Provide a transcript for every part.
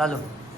Hasta luego.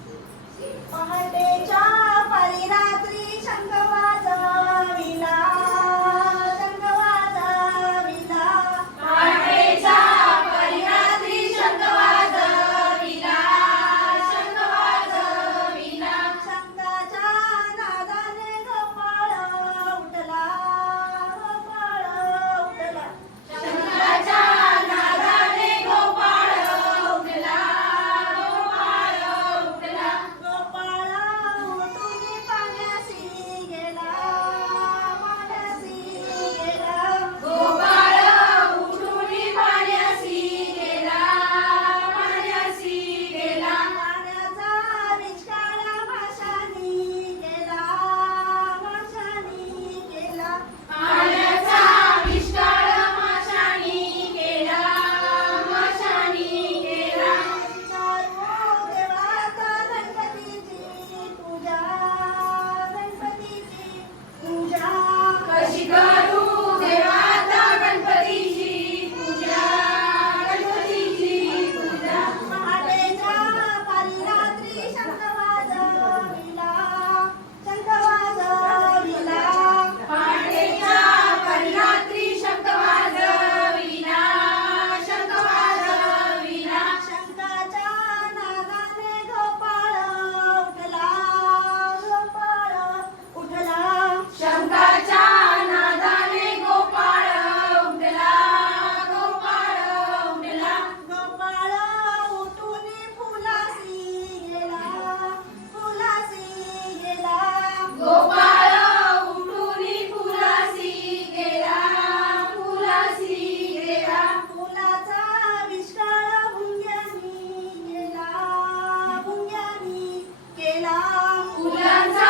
Bulan 1.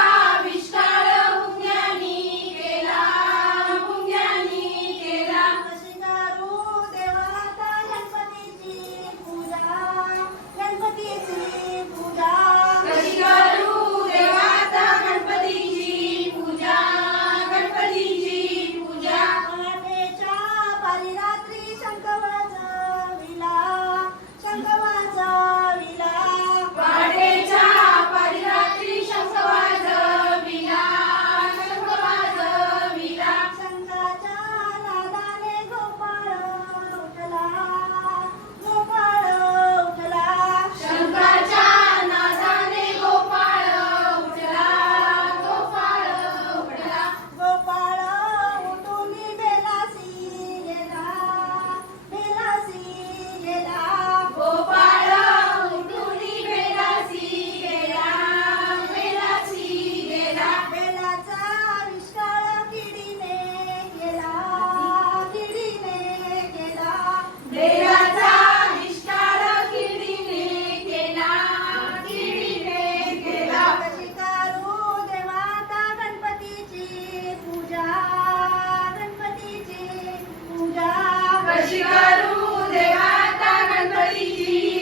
Hari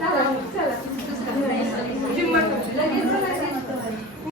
だから